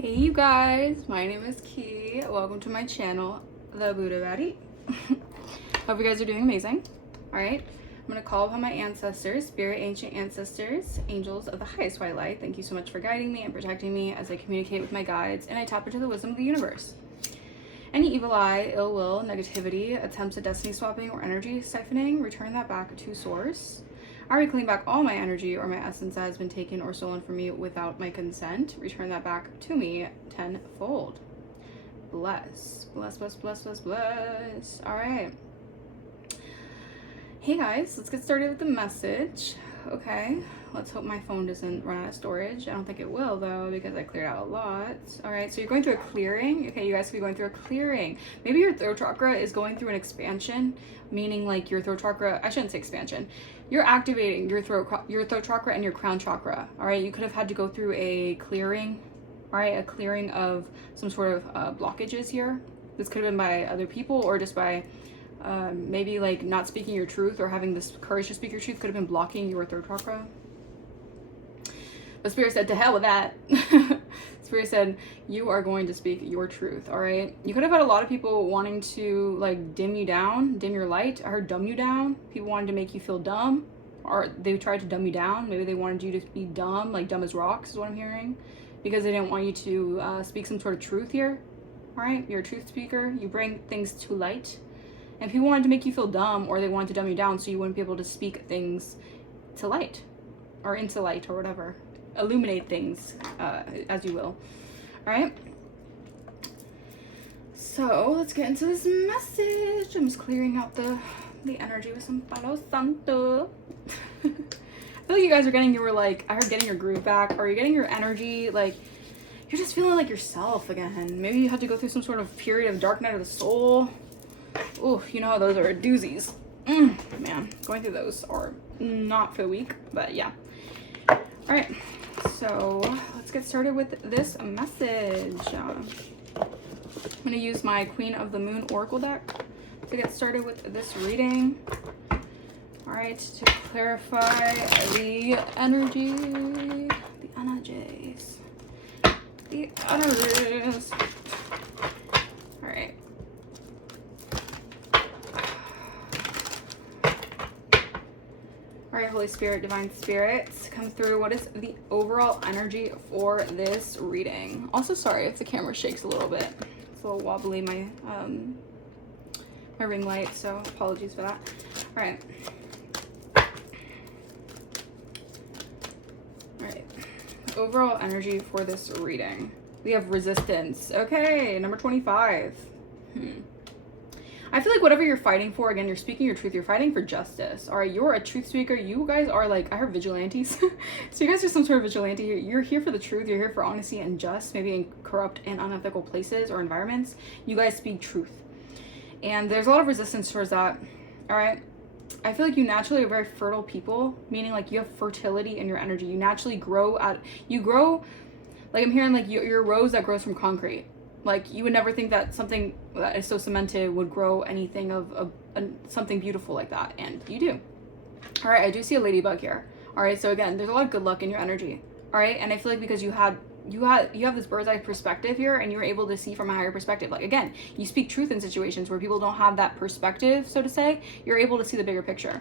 Hey you guys, my name is Ki. Welcome to my channel, the Buddha Baddie. Hope you guys are doing amazing. Alright, I'm going to call upon my ancestors, spirit, ancient ancestors, angels of the highest white light. Thank you so much for guiding me and protecting me as I communicate with my guides and I tap into the wisdom of the universe. Any evil eye, ill will, negativity, attempts at destiny swapping, or energy siphoning, return that back to source. I reclaim back all my energy or my essence that has been taken or stolen from me without my consent. Return that back to me tenfold. Bless. Bless, bless, bless, bless, bless. All right. Hey guys, let's get started with the message. Okay, let's hope my phone doesn't run out of storage. I don't think it will though, because I cleared out a lot. All right, so you're going through a clearing. Okay, you guys could be going through a clearing. Maybe your throat chakra is going through an expansion, meaning like your throat chakra, I shouldn't say expansion. You're activating your throat chakra and your crown chakra. All right, you could have had to go through a clearing, all right, a clearing of some sort of blockages here. This could have been by other people or just by maybe like not speaking your truth or having this courage to speak your truth could have been blocking your throat chakra. But Spirit said, to hell with that. Spirit said, you are going to speak your truth, all right? You could have had a lot of people wanting to like dim you down, dim your light. I heard dumb you down. People wanted to make you feel dumb, or they tried to dumb you down. Maybe they wanted you to be dumb, like dumb as rocks is what I'm hearing, because they didn't want you to speak some sort of truth here, all right? You're a truth speaker. You bring things to light. And people wanted to make you feel dumb, or they wanted to dumb you down so you wouldn't be able to speak things to light, or into light, or whatever. Illuminate things, as you will. Alright? So, let's get into this message. I'm just clearing out the energy with some Palo Santo. I feel like you guys are getting I heard getting your groove back, or you're getting your energy, like, you're just feeling like yourself again. Maybe you had to go through some sort of period of dark night of the soul. Oh, you know how those are doozies. Man, going through those are not for the weak, but yeah. All right, so let's get started with this message. I'm going to use my Queen of the Moon Oracle deck to get started with this reading. All right, to clarify the energy, the energies. All right. All right, Holy Spirit, Divine Spirit, come through. What is the overall energy for this reading? Also, sorry if the camera shakes a little bit. It's a little wobbly, my ring light, so apologies for that. All right. All right. Overall energy for this reading. We have resistance. Okay, number 25. I feel like whatever you're fighting for, again, you're speaking your truth. You're fighting for justice. All right, you're a truth speaker. You guys are like, I heard vigilantes. So you guys are some sort of vigilante here. You're here for the truth. You're here for honesty and just, maybe in corrupt and unethical places or environments. You guys speak truth. And there's a lot of resistance towards that. All right. I feel like you naturally are very fertile people, meaning like you have fertility in your energy. You naturally grow like I'm hearing like you're a rose that grows from concrete. Like, you would never think that something that is so cemented would grow anything of something beautiful like that, and you do. All right, I do see a ladybug here. All right, so again, there's a lot of good luck in your energy. All right, and I feel like because you have this bird's eye perspective here, and you're able to see from a higher perspective. Like, again, you speak truth in situations where people don't have that perspective, so to say. You're able to see the bigger picture.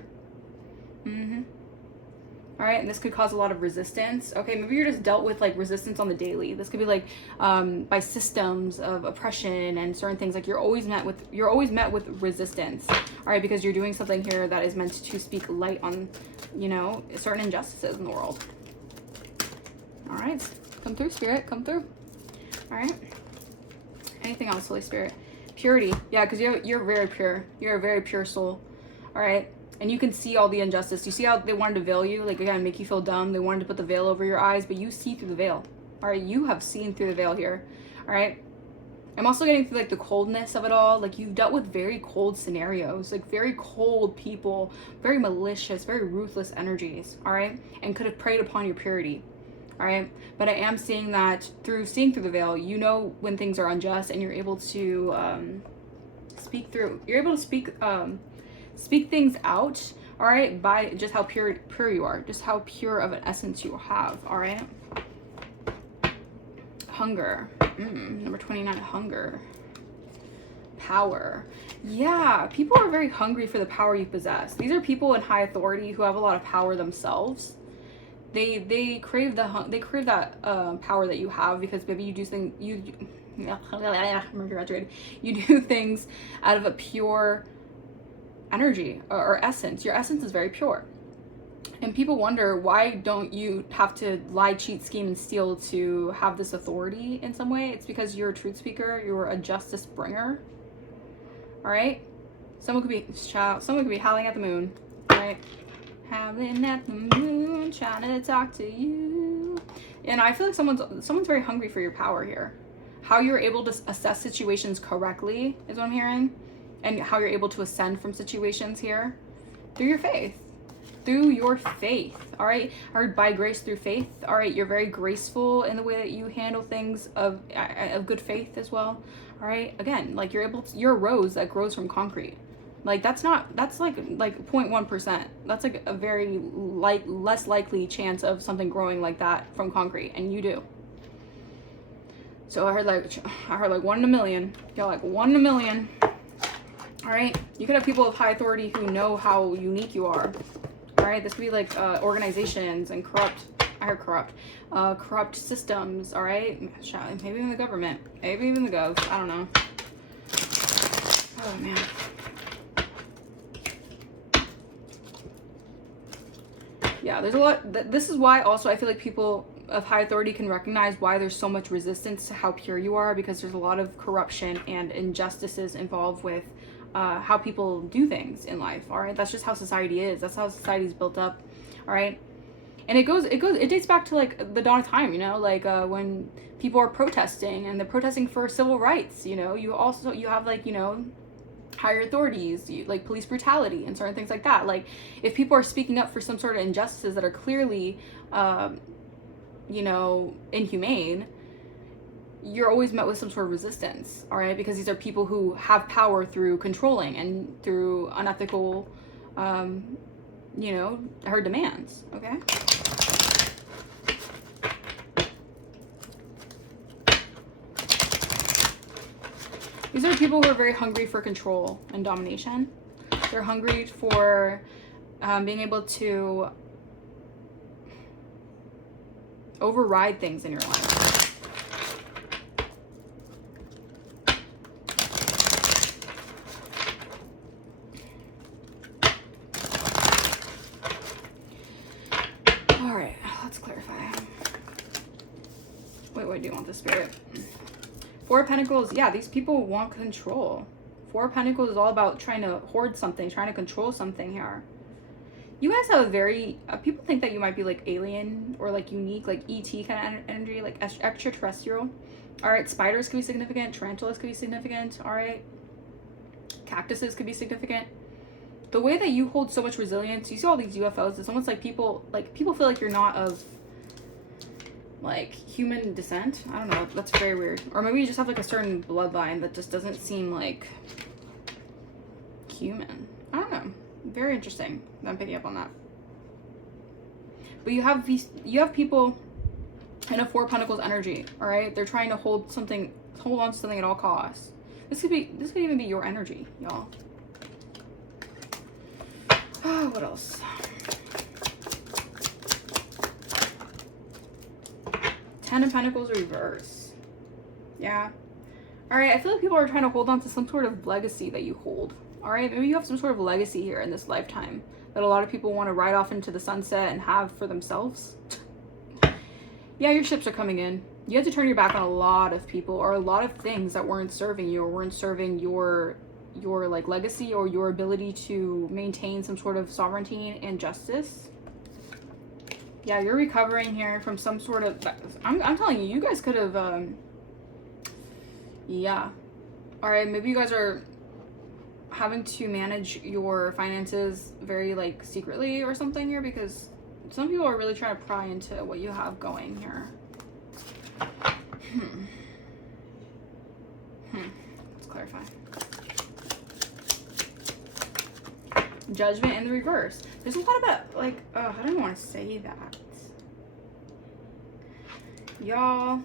All right, and this could cause a lot of resistance. Okay, maybe you're just dealt with like resistance on the daily. This could be like by systems of oppression and certain things. Like you're always met with resistance. All right, because you're doing something here that is meant to speak light on, you know, certain injustices in the world. All right, come through, Spirit, come through. All right. Anything else, Holy Spirit? Purity, yeah, because you're very pure. You're a very pure soul. All right. And you can see all the injustice. You see how they wanted to veil you? Like, again, make you feel dumb. They wanted to put the veil over your eyes, but you see through the veil. All right, you have seen through the veil here. All right. I'm also getting through, like, the coldness of it all. Like, you've dealt with very cold scenarios. Like, very cold people. Very malicious, very ruthless energies. All right. And could have preyed upon your purity. All right. But I am seeing that seeing through the veil, you know when things are unjust, and you're able to speak through. You're able to speak things out, all right, by just how pure you are, just how pure of an essence you have, all right? Hunger. Number 29, hunger. Power. Yeah, people are very hungry for the power you possess. These are people in high authority who have a lot of power themselves. They crave that power that you have, because maybe you do things you do things out of a pure energy or essence. Your essence is very pure. And people wonder, why don't you have to lie, cheat, scheme, and steal to have this authority in some way? It's because you're a truth speaker, you're a justice bringer. All right? Someone could be howling at the moon, right? Howling at the moon, trying to talk to you. And I feel like someone's very hungry for your power here. How you're able to assess situations correctly is what I'm hearing. And how you're able to ascend from situations here through your faith. Through your faith, all right? I heard by grace through faith, all right? You're very graceful in the way that you handle things of good faith as well, all right? Again, like you're a rose that grows from concrete. Like that's like 0.1%. That's like a very less likely chance of something growing like that from concrete, and you do. So I heard like 1 in a million. You're like 1 in a million. All right? You could have people of high authority who know how unique you are. All right? This could be like organizations and corrupt systems. All right? Maybe even the government. Maybe even the gov. I don't know. Oh, man. Yeah, there's a lot. This is why also I feel like people of high authority can recognize why there's so much resistance to how pure you are, because there's a lot of corruption and injustices involved with how people do things in life. All right, that's just how society is. That's how society's built up. All right, and it dates back to like the dawn of time. You know, like when people are protesting and they're protesting for civil rights. You know, you have like, you know, higher authorities, like police brutality and certain things like that. Like if people are speaking up for some sort of injustices that are clearly you know, inhumane, you're always met with some sort of resistance, all right? Because these are people who have power through controlling and through unethical, you know, her demands, okay? These are people who are very hungry for control and domination. They're hungry for being able to override things in your life. All right, let's clarify. Wait, what do you want, the Spirit? Four of Pentacles, yeah, these people want control. Four of Pentacles is all about trying to hoard something, trying to control something here. You guys have a very, people think that you might be like alien or like unique, like ET kind of energy, like extraterrestrial. All right, spiders could be significant, tarantulas could be significant, all right? Cactuses could be significant. The way that you hold so much resilience, you see all these UFOs, it's almost like people feel like you're not of like human descent. I don't know, that's very weird. Or maybe you just have like a certain bloodline that just doesn't seem like human. I don't know. Very interesting. I'm picking up on that. But you have people in a Four of Pentacles energy, all right? They're trying to hold on to something at all costs. This could even be your energy, y'all. Oh, what else? Ten of Pentacles reverse. Yeah. All right, I feel like people are trying to hold on to some sort of legacy that you hold. All right, maybe you have some sort of legacy here in this lifetime that a lot of people want to ride off into the sunset and have for themselves. Yeah, your ships are coming in. You have to turn your back on a lot of people or a lot of things that weren't serving you or weren't serving your like legacy or your ability to maintain some sort of sovereignty and justice. Yeah, you're recovering here from some sort of, I'm telling you, you guys could have, yeah. All right, maybe you guys are having to manage your finances very like secretly or something here, because some people are really trying to pry into what you have going here. Let's clarify. Judgment in the reverse. There's a lot about like, I don't even want to say that. Y'all,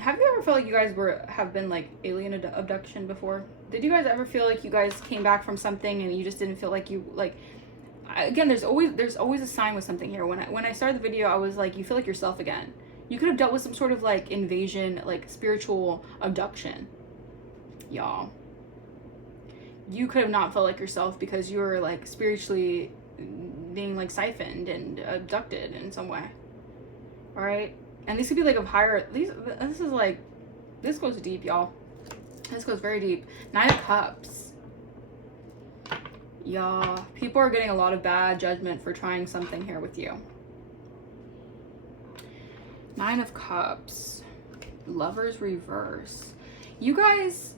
Have you ever felt like you guys have been like alien abduction before? Did you guys ever feel like you guys came back from something and you just didn't feel like you like? Again, there's always a sign with something here. When I started the video, I was like, you feel like yourself again. You could have dealt with some sort of like invasion, like spiritual abduction, y'all. You could have not felt like yourself because you were like spiritually being like siphoned and abducted in some way. All right. And these could be like of higher, this is like, this goes deep, y'all. This goes very deep. 9 of Cups. Y'all, people are getting a lot of bad judgment for trying something here with you. 9 of Cups. Lovers reverse. You guys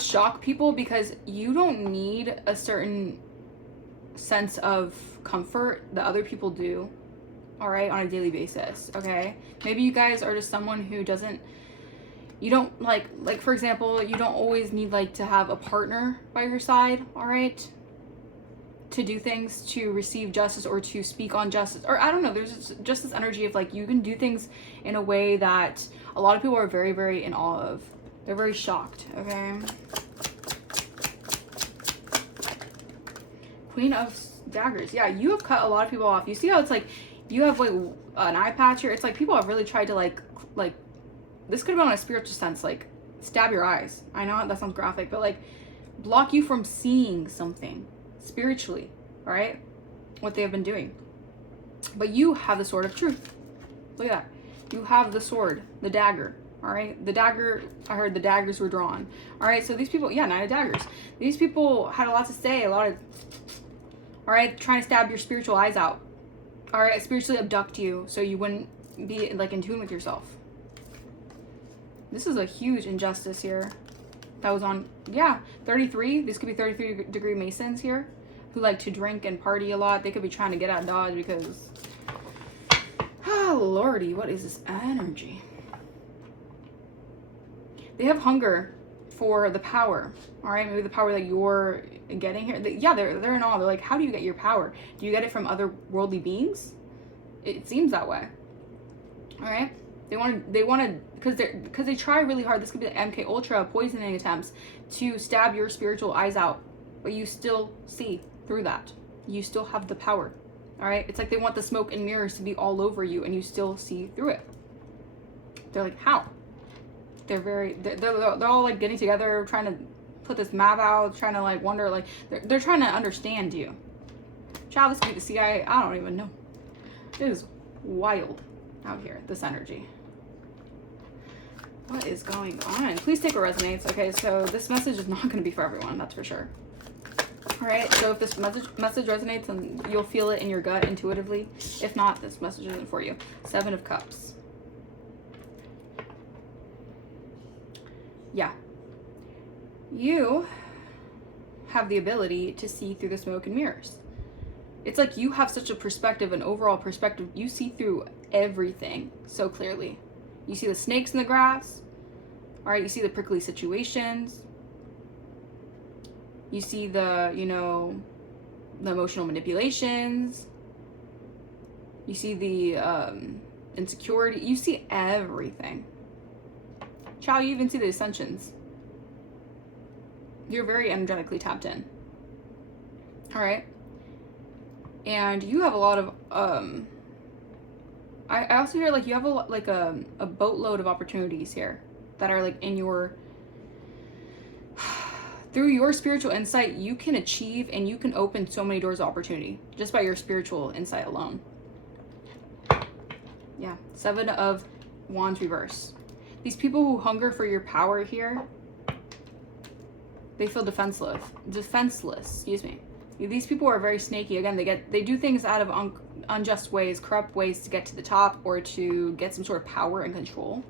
shock people because you don't need a certain sense of comfort that other people do. All right, on a daily basis. Okay, maybe you guys are just someone who doesn't, you don't like for example, you don't always need like to have a partner by your side. All right, to do things, to receive justice, or to speak on justice, or I don't know, there's just this energy of like you can do things in a way that a lot of people are very, very in awe of. They're very shocked. Okay, Queen of Daggers. Yeah, you have cut a lot of people off. You see how it's like you have like an eye patch here. It's like people have really tried to like this could have been on a spiritual sense, like stab your eyes. I know that sounds graphic, but like block you from seeing something spiritually, right? What they have been doing. But you have the sword of truth. Look at that. You have the sword, the dagger. All right, the dagger, I heard the daggers were drawn. All right, so these people, yeah, 9 of Daggers. These people had a lot to say, a lot of, all right, trying to stab your spiritual eyes out. All right, spiritually abduct you so you wouldn't be like in tune with yourself. This is a huge injustice here. That was on, yeah, 33. These could be 33-degree Masons here who like to drink and party a lot. They could be trying to get out of Dodge because, oh, Lordy, what is this energy? They have hunger for the power. All right, maybe the power that you're getting here. Yeah, they're in awe. They're like, how do you get your power? Do you get it from other worldly beings? It seems that way. All right, they want to because they try really hard. This could be like MK Ultra poisoning attempts to stab your spiritual eyes out, but you still see through that. You still have the power. All right, it's like they want the smoke and mirrors to be all over you, and you still see through it. They're like, how? They're all like getting together, trying to put this map out, trying to like wonder, like they're trying to understand you. Child, this could be the CIA. I don't even know. It is wild out here, this energy. What is going on? Please take what resonates. Okay, so this message is not going to be for everyone, that's for sure. All right, so if this message resonates, then you'll feel it in your gut intuitively. If not, this message isn't for you. 7 of Cups. Yeah. You have the ability to see through the smoke and mirrors. It's like you have such a perspective, an overall perspective. You see through everything so clearly. You see the snakes in the grass. All right, you see the prickly situations. You see the, you know, the emotional manipulations. You see the insecurity. You see everything. Child, you even see the ascensions. You're very energetically tapped in. All right. And you have a lot of, I also hear like you have a boatload of opportunities here that are like in your, through your spiritual insight, you can achieve and you can open so many doors of opportunity just by your spiritual insight alone. Yeah. 7 of Wands reverse. These people who hunger for your power here, they feel defenseless, excuse me. These people are very snaky. Again, they do things out of unjust ways, corrupt ways to get to the top or to get some sort of power and control.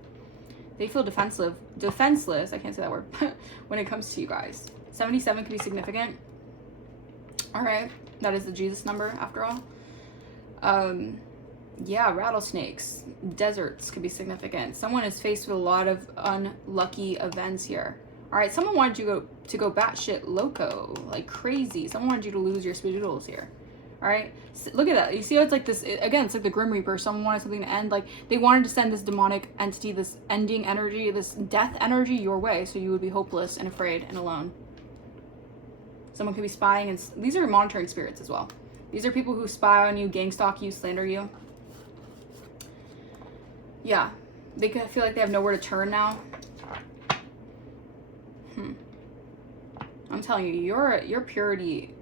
They feel defenseless, I can't say that word, when it comes to you guys. 77 can be significant. All right, that is the Jesus number after all. Yeah, rattlesnakes, deserts could be significant. Someone is faced with a lot of unlucky events here. All right, someone wanted you to go batshit loco, like crazy. Someone wanted you to lose your spirituals here. All right, so look at that. You see how it's like this, again, it's like the Grim Reaper. Someone wanted something to end. Like, they wanted to send this demonic entity, this ending energy, this death energy your way, so you would be hopeless and afraid and alone. Someone could be spying, and these are monitoring spirits as well. These are people who spy on you, gang stalk you, slander you. Yeah, they could feel like they have nowhere to turn now. I'm telling you, your purity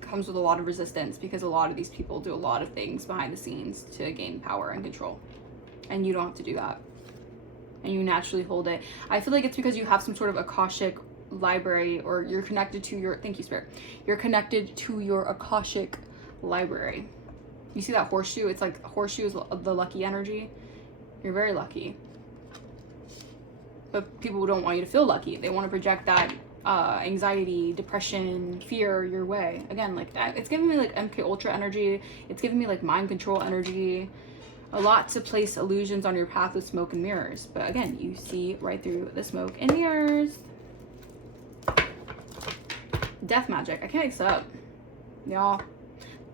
comes with a lot of resistance, because a lot of these people do a lot of things behind the scenes to gain power and control, and you don't have to do that, and you naturally hold it. I feel like it's because you have some sort of Akashic library, or you're connected to your, thank you, Spirit, you're connected to your Akashic library. You see that horseshoe? It's like horseshoe is the lucky energy. You're very lucky, but people don't want you to feel lucky. They want to project that anxiety, depression, fear your way. Again, like that, it's giving me like MK Ultra energy. It's giving me like mind control energy. A lot to place illusions on your path with smoke and mirrors. But again, you see right through the smoke and mirrors. Death magic. I can't mix it up, y'all.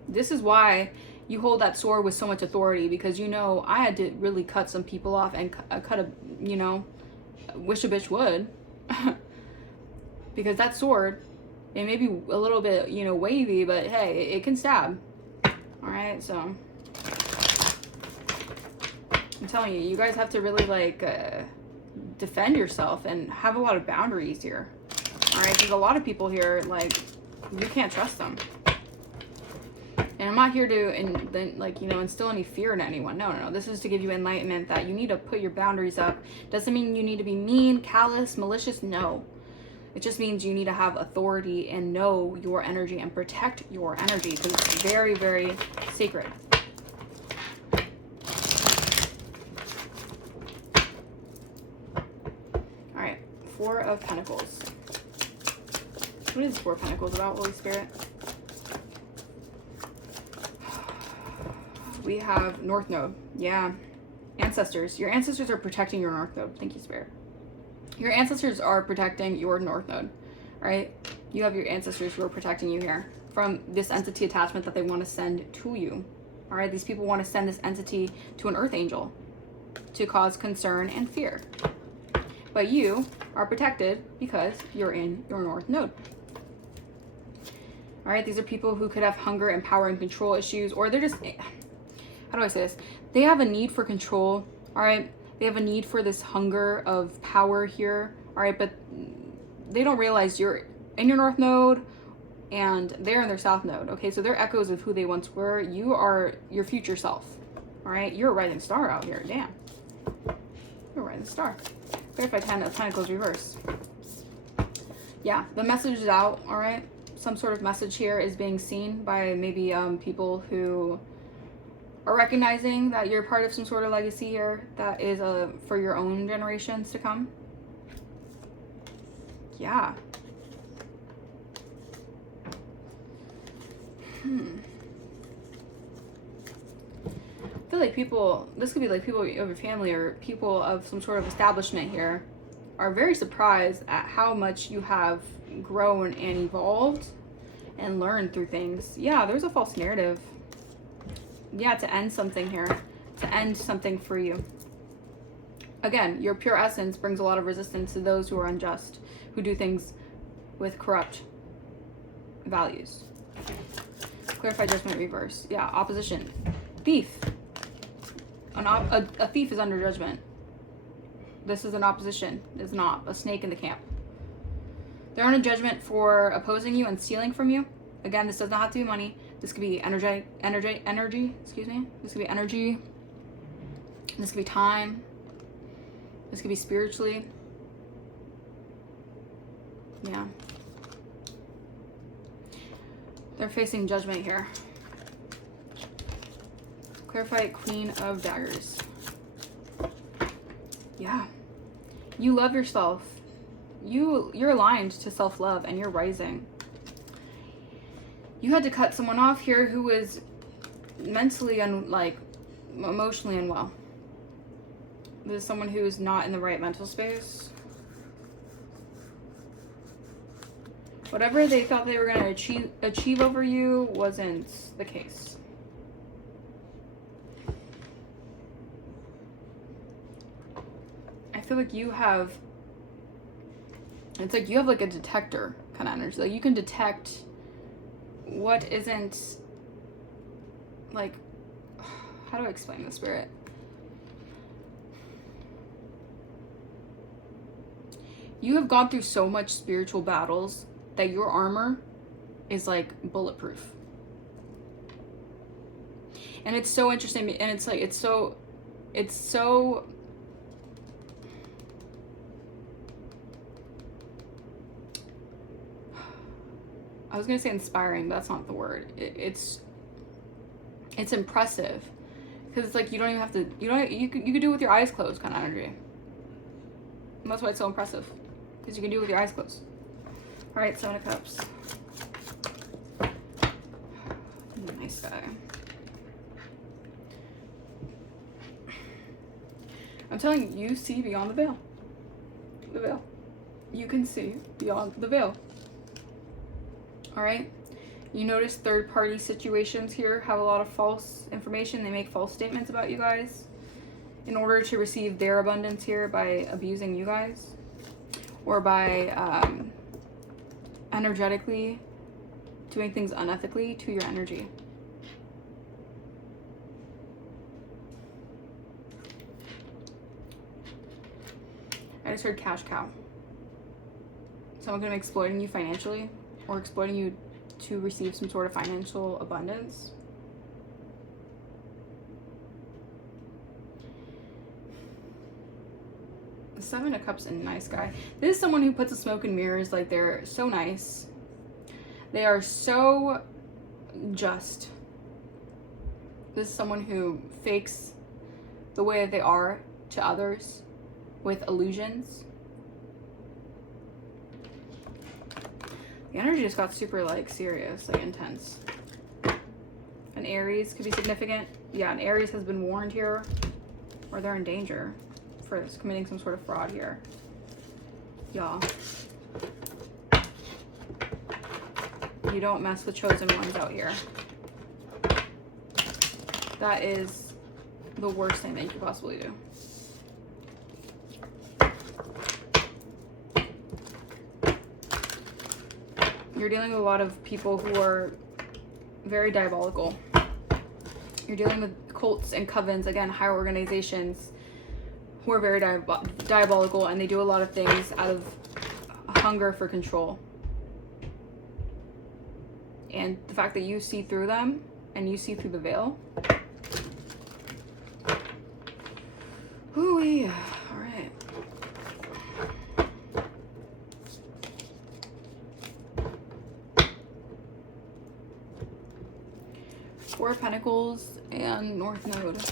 This is why you hold that sword with so much authority, because you know I had to really cut some people off, and cut a, you know, wish a bitch would. Because that sword, it may be a little bit, you know, wavy, but hey, it can stab. All right, so I'm telling you, you guys have to really like defend yourself and have a lot of boundaries here. All right, there's a lot of people here, like, you can't trust them. And I'm not here to like, you know, instill any fear in anyone. No. This is to give you enlightenment that you need to put your boundaries up. Doesn't mean you need to be mean, callous, malicious. No. It just means you need to have authority and know your energy and protect your energy, because it's very, very sacred. All right, Four of Pentacles. What is Four of Pentacles about, Holy Spirit? We have North Node. Yeah. Ancestors. Your ancestors are protecting your North Node. Thank you, Spirit. Your ancestors are protecting your North Node, right? You have your ancestors who are protecting you here from this entity attachment that they want to send to you, all right? These people want to send this entity to an earth angel to cause concern and fear. But you are protected because you're in your North Node. All right, these are people who could have hunger and power and control issues, or they're just, how do I say this? They have a need for control, all right? They have a need for this hunger of power here, all right? But they don't realize you're in your North Node and they're in their South Node, okay? So they're echoes of who they once were. You are your future self, all right? You're a rising star out here, damn. You're a rising star. Clarify 10 of Pentacles reverse. Yeah, the message is out, all right? Some sort of message here is being seen by maybe people who are recognizing that you're part of some sort of legacy here that is for your own generations to come. Yeah. I feel like people, this could be like people of your family or people of some sort of establishment here, are very surprised at how much you have grown and evolved and learned through things. Yeah, there's a false narrative. Yeah, to end something here, to end something for you. Again, your pure essence brings a lot of resistance to those who are unjust, who do things with corrupt values. Clarify judgment reverse. Yeah, opposition. Thief. A thief is under judgment. This is an opposition. It's not a snake in the camp. They're under judgment for opposing you and stealing from you. Again, this does not have to be money. This could be energy, excuse me. This could be energy. This could be time. This could be spiritually. Yeah. They're facing judgment here. Clarify Queen of Daggers. Yeah. You love yourself. You're aligned to self-love and you're rising. You had to cut someone off here who was mentally emotionally unwell. This is someone who is not in the right mental space. Whatever they thought they were going to achieve over you wasn't the case. I feel like you have, it's like you have like a detector kind of energy. Like you can detect what isn't, like, how do I explain the spirit? You have gone through so much spiritual battles that your armor is like bulletproof. And it's so interesting, and it's like, it's so I was gonna say inspiring, but that's not the word. It's impressive, because it's like you don't even have to, you could do it with your eyes closed kind of energy. And that's why it's so impressive, because you can do it with your eyes closed. All right, 7 of Cups. Nice guy. I'm telling you, you see beyond the veil. The veil. You can see beyond the veil. All right. You notice third-party situations here have a lot of false information. They make false statements about you guys in order to receive their abundance here by abusing you guys, or by energetically doing things unethically to your energy. I just heard cash cow. Someone gonna be exploiting you financially, or exploiting you to receive some sort of financial abundance. The 7 of Cups and nice guy. This is someone who puts a smoke and mirrors. Like, they're so nice. They are so just. This is someone who fakes the way that they are to others with illusions. The energy just got super, like, serious, like, intense. An Aries could be significant. Yeah, an Aries has been warned here, or they're in danger for committing some sort of fraud here. Y'all. You don't mess with chosen ones out here. That is the worst thing that you could possibly do. You're dealing with a lot of people who are very diabolical. You're dealing with cults and covens, again, higher organizations who are very diabolical, and they do a lot of things out of a hunger for control. And the fact that you see through them and you see through the veil. Ooh-wee. All right. Four of Pentacles and North Node.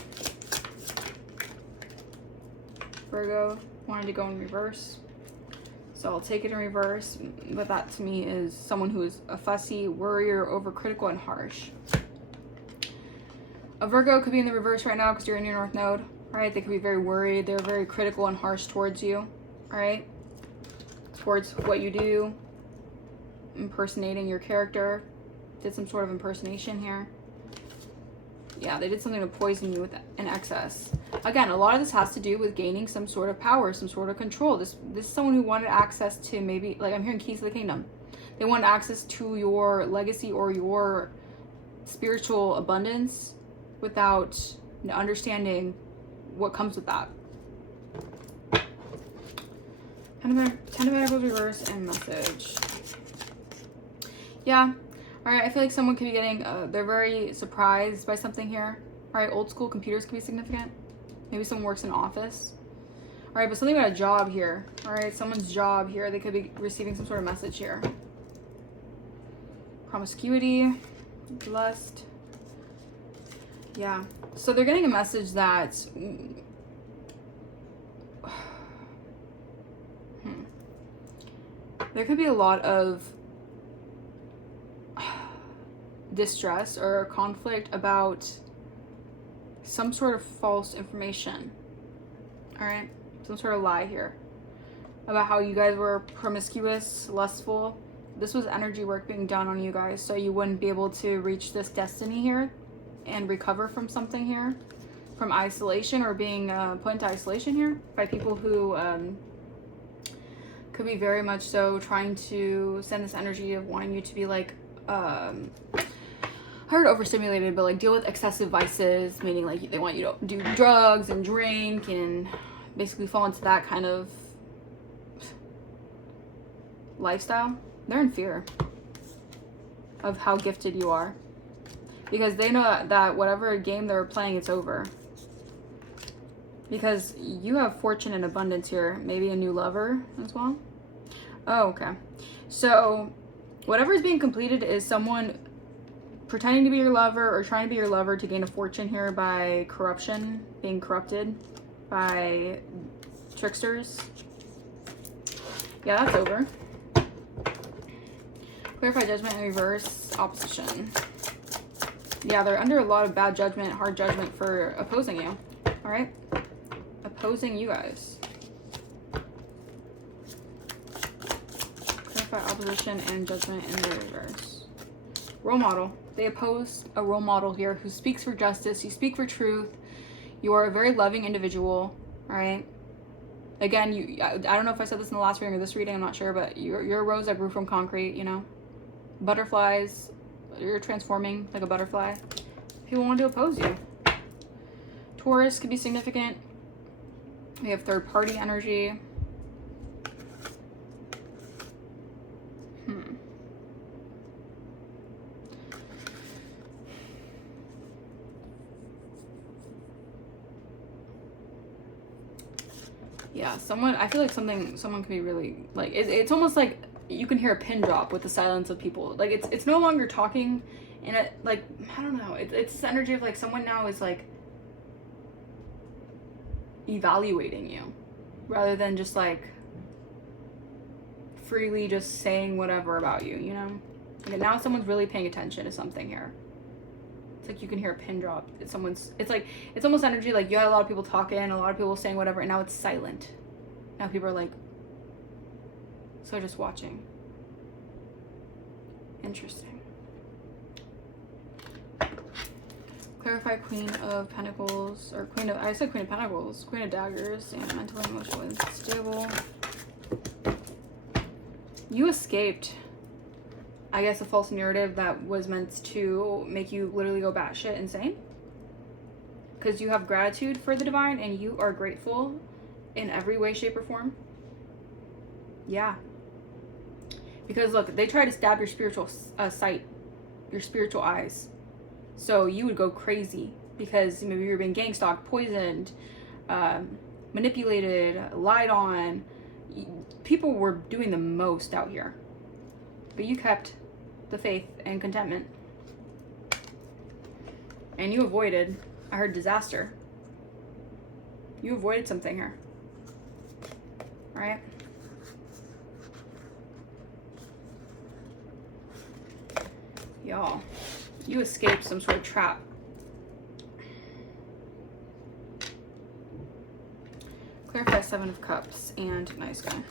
Virgo wanted to go in reverse, so I'll take it in reverse. But that to me is someone who is a fussy worrier, overcritical, and harsh. A Virgo could be in the reverse right now because you're in your North Node, right? They could be very worried. They're very critical and harsh towards you, all right? Towards what you do, impersonating your character. Did some sort of impersonation here. Yeah, they did something to poison you with an excess. Again, a lot of this has to do with gaining some sort of power, some sort of control. This is someone who wanted access to, maybe, like, I'm hearing keys to the kingdom. They wanted access to your legacy or your spiritual abundance without understanding what comes with that. Ten of Pentacles reverse and message. Yeah. All right, I feel like someone could be getting, they're very surprised by something here. All right, old school computers could be significant. Maybe someone works in an office. All right, but something about a job here. All right, someone's job here. They could be receiving some sort of message here. Promiscuity, lust. Yeah, so they're getting a message that, there could be a lot of distress or conflict about some sort of false information. All right, some sort of lie here about how you guys were promiscuous, lustful. this was energy work being done on you guys, so you wouldn't be able to reach this destiny here and recover from something here, from isolation or being put into isolation here by people who could be very much so trying to send this energy of wanting you to be like, I heard overstimulated, but like deal with excessive vices, meaning like they want you to do drugs and drink and basically fall into that kind of lifestyle. They're in fear of how gifted you are, because they know that whatever game they're playing, it's over. Because you have fortune and abundance here. Maybe a new lover as well. Oh, okay. So whatever is being completed is someone pretending to be your lover or trying to be your lover to gain a fortune here by corruption, being corrupted by tricksters. Yeah, that's over. Clarify judgment in reverse, opposition. Yeah, they're under a lot of bad judgment, hard judgment for opposing you. All right? Opposing you guys. Clarify opposition and judgment in the reverse. Role model. They oppose a role model here who speaks for justice. You speak for truth. You are a very loving individual. All right? Again, I don't know if I said this in the last reading or this reading, I'm not sure, but you're a rose that grew from concrete, you know? Butterflies, you're transforming like a butterfly. People want to oppose you. Taurus could be significant. We have third party energy. Yeah, I feel like someone can be really, like, it's almost like you can hear a pin drop with the silence of people. Like, it's no longer talking, and it, like, I don't know, it's this energy of, like, someone now is, like, evaluating you, rather than just, like, freely just saying whatever about you, you know? Like, now someone's really paying attention to something here. It's like you can hear a pin drop. It's almost energy like you had a lot of people talking, a lot of people saying whatever, and now it's silent. Now people are like, so just watching. Interesting. Clarify Queen of Pentacles, or I said Queen of Pentacles, Queen of Daggers, and mentally, emotionally unstable. You escaped, I guess, a false narrative that was meant to make you literally go batshit insane. Because you have gratitude for the divine and you are grateful in every way, shape, or form. Yeah. Because look, they try to stab your spiritual sight, your spiritual eyes. So you would go crazy because maybe you're being gang stalked, poisoned, manipulated, lied on. People were doing the most out here. But you kept the faith and contentment. And you avoided, I heard, disaster. You avoided something here. Right? Y'all, you escaped some sort of trap. Clarify Seven of Cups and nice guy.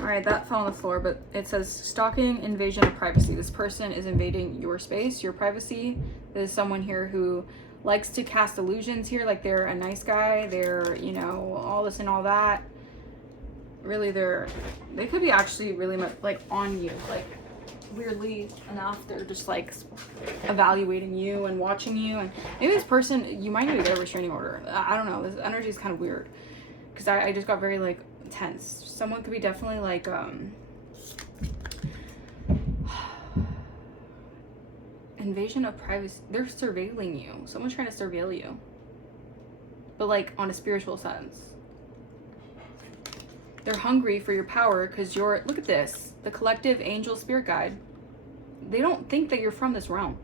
Alright, that fell on the floor, but it says stalking, invasion of privacy. This person is invading your space, your privacy. There's someone here who likes to cast illusions here, like they're a nice guy, they're, you know, all this and all that. Really, they could be actually really much, like, on you. Like, weirdly enough, they're just, like, evaluating you and watching you. And maybe this person, you might need to get a restraining order. I don't know. This energy is kind of weird. Because I just got very, like, tense. Someone could be definitely like invasion of privacy. They're surveilling you. Someone's trying to surveil you, but like on a spiritual sense. They're hungry for your power because you're, look at this, the collective angel spirit guide. They don't think that you're from this realm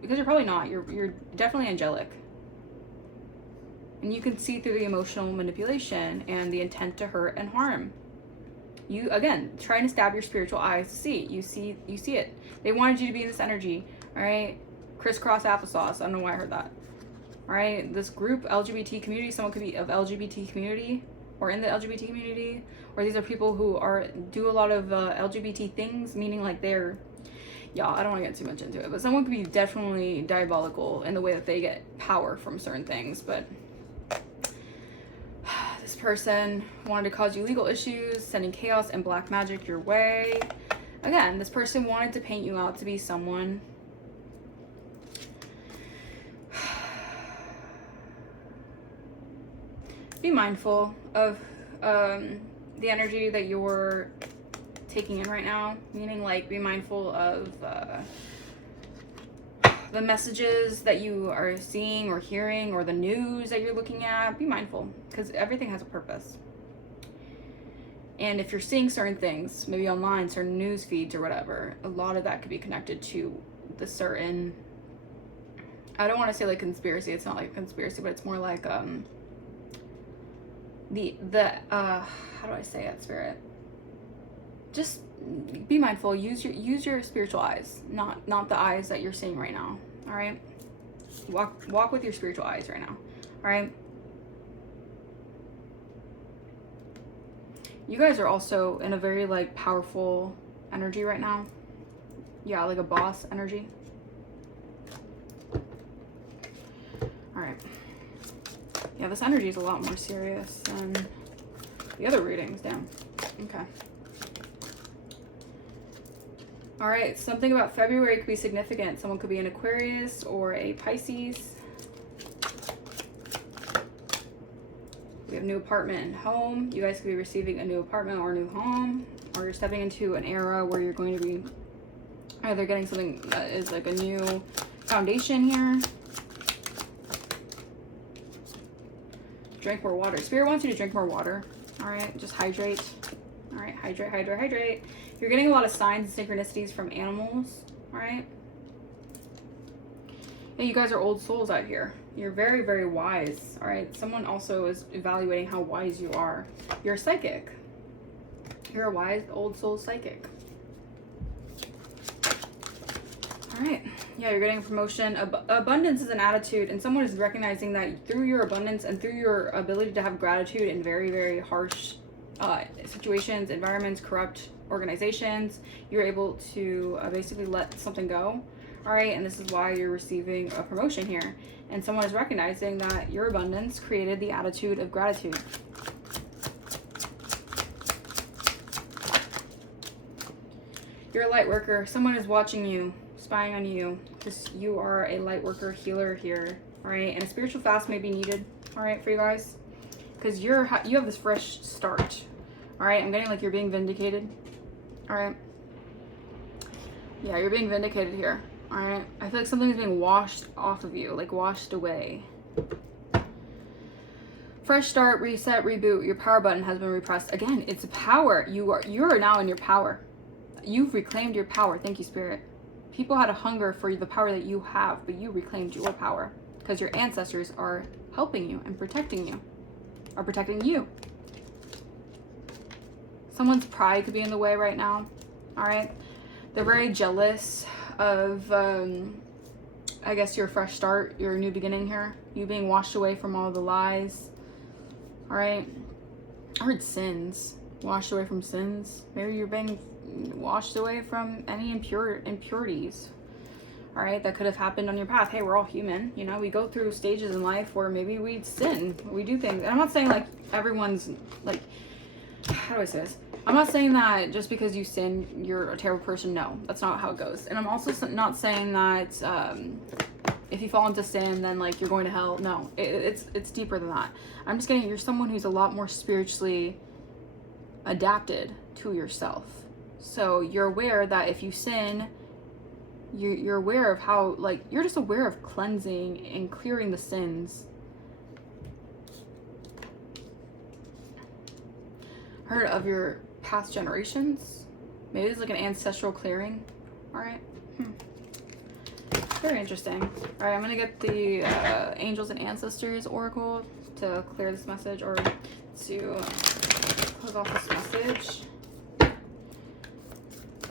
because you're probably not. You're definitely angelic. And you can see through the emotional manipulation and the intent to hurt and harm. You, again, trying to stab your spiritual eyes to see. You see it. They wanted you to be in this energy, all right? Crisscross applesauce. I don't know why I heard that. All right? This group, LGBT community, someone could be of LGBT community. or in the LGBT community, or these are people who do a lot of LGBT things, meaning like they're, y'all, I don't want to get too much into it, but someone could be definitely diabolical in the way that they get power from certain things. But this person wanted to cause you legal issues, sending chaos and black magic your way. Again, this person wanted to paint you out to be someone. Be mindful of the energy that you're taking in right now, meaning like be mindful of the messages that you are seeing or hearing, or the news that you're looking at. Be mindful, because everything has a purpose. And if you're seeing certain things, maybe online, certain news feeds or whatever, a lot of that could be connected to the certain, I don't want to say like conspiracy, it's not like a conspiracy, but it's more like how do I say it, spirit? Just be mindful. Use your spiritual eyes, not the eyes that you're seeing right now. All right, walk with your spiritual eyes right now. All right. You guys are also in a very like powerful energy right now. Yeah, like a boss energy. All right. Yeah, this energy is a lot more serious than the other readings. Damn. Okay. All right, something about February could be significant. Someone could be an Aquarius or a Pisces. We have new apartment and home. You guys could be receiving a new apartment or a new home, or you're stepping into an era where you're going to be either getting something that is like a new foundation here. Drink more water. Spirit wants you to drink more water. All right, just hydrate. All right, hydrate, hydrate, hydrate. You're getting a lot of signs and synchronicities from animals. All right. Yeah, you guys are old souls out here. You're very, very wise. All right. Someone also is evaluating how wise you are. You're a psychic. You're a wise old soul psychic. All right. Yeah, you're getting a promotion. Abundance is an attitude, and someone is recognizing that through your abundance and through your ability to have gratitude in very, very harsh situations, environments, corrupt organizations, you're able to basically let something go. All right, and this is why you're receiving a promotion here. And someone is recognizing that your abundance created the attitude of gratitude. You're a light worker. Someone is watching you, spying on you, because you are a light worker, healer here. All right, and a spiritual fast may be needed. All right, for you guys, because you have this fresh start. All right, I'm getting like you're being vindicated. All right. Yeah, you're being vindicated here. All right. I feel like something is being washed off of you, like washed away. Fresh start, reset, reboot. Your power button has been repressed. Again, it's power. You are now in your power. You've reclaimed your power. Thank you, Spirit. People had a hunger for the power that you have, but you reclaimed your power because your ancestors are helping you and protecting you. Are protecting you. Someone's pride could be in the way right now. All right. They're very jealous of, I guess, your fresh start, your new beginning here. You being washed away from all the lies. All right. I heard sins. Washed away from sins. Maybe you're being washed away from any impurities. All right. That could have happened on your path. Hey, we're all human. You know, we go through stages in life where maybe we sin. We do things. And I'm not saying like everyone's like, how do I say this? I'm not saying that just because you sin, you're a terrible person. No, that's not how it goes. And I'm also not saying that if you fall into sin, then like you're going to hell. No, it's deeper than that. I'm just getting, you're someone who's a lot more spiritually adapted to yourself. So you're aware that if you sin, you're aware of how, like, you're just aware of cleansing and clearing the sins. Heard of your past generations. Maybe it's like an ancestral clearing. All right. Very interesting. All right, I'm gonna get the angels and ancestors oracle to clear this message, or to close off this message. All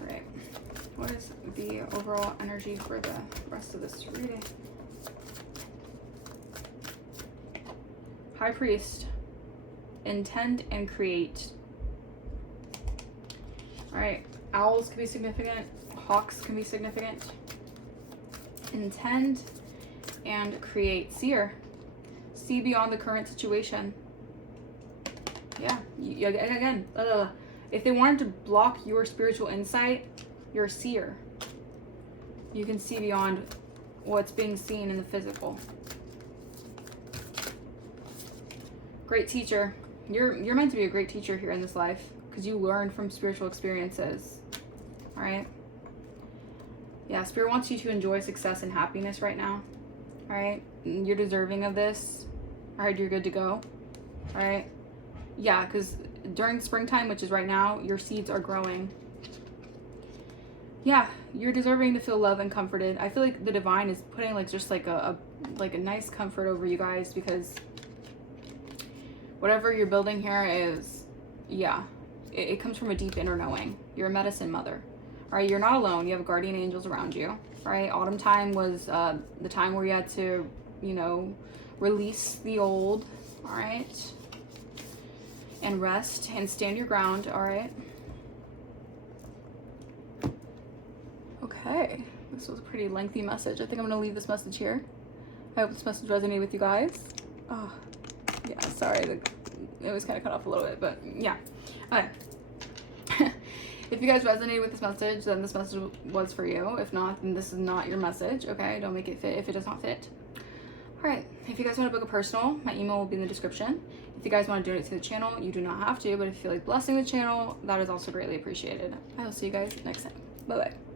right. What is the overall energy for the rest of this reading? High Priest. intend, and create. All right, owls can be significant, hawks can be significant. Intend and create. Seer, see beyond the current situation. Yeah, again, if they wanted to block your spiritual insight, you're a seer. You can see beyond what's being seen in the physical. Great teacher. You're meant to be a great teacher here in this life because you learn from spiritual experiences. All right? Yeah, Spirit wants you to enjoy success and happiness right now. All right? You're deserving of this. All right, you're good to go. All right? Yeah, because during springtime, which is right now, your seeds are growing. Yeah, you're deserving to feel love and comforted. I feel like the divine is putting like just like a nice comfort over you guys, because whatever you're building here is, yeah, it comes from a deep inner knowing. You're a medicine mother. All right, you're not alone. You have guardian angels around you. All right, autumn time was the time where you had to, you know, release the old. All right, and rest and stand your ground. All right. Okay, this was a pretty lengthy message. I think I'm gonna leave this message here. I hope this message resonated with you guys. Oh, yeah, sorry, it was kind of cut off a little bit, but yeah. Okay. If you guys resonated with this message, then this message was for you. If not, then this is not your message, okay? Don't make it fit if it does not fit. All right, if you guys want to book a personal, my email will be in the description. If you guys want to donate to the channel, you do not have to, but if you feel like blessing the channel, that is also greatly appreciated. I will see you guys next time. Bye-bye.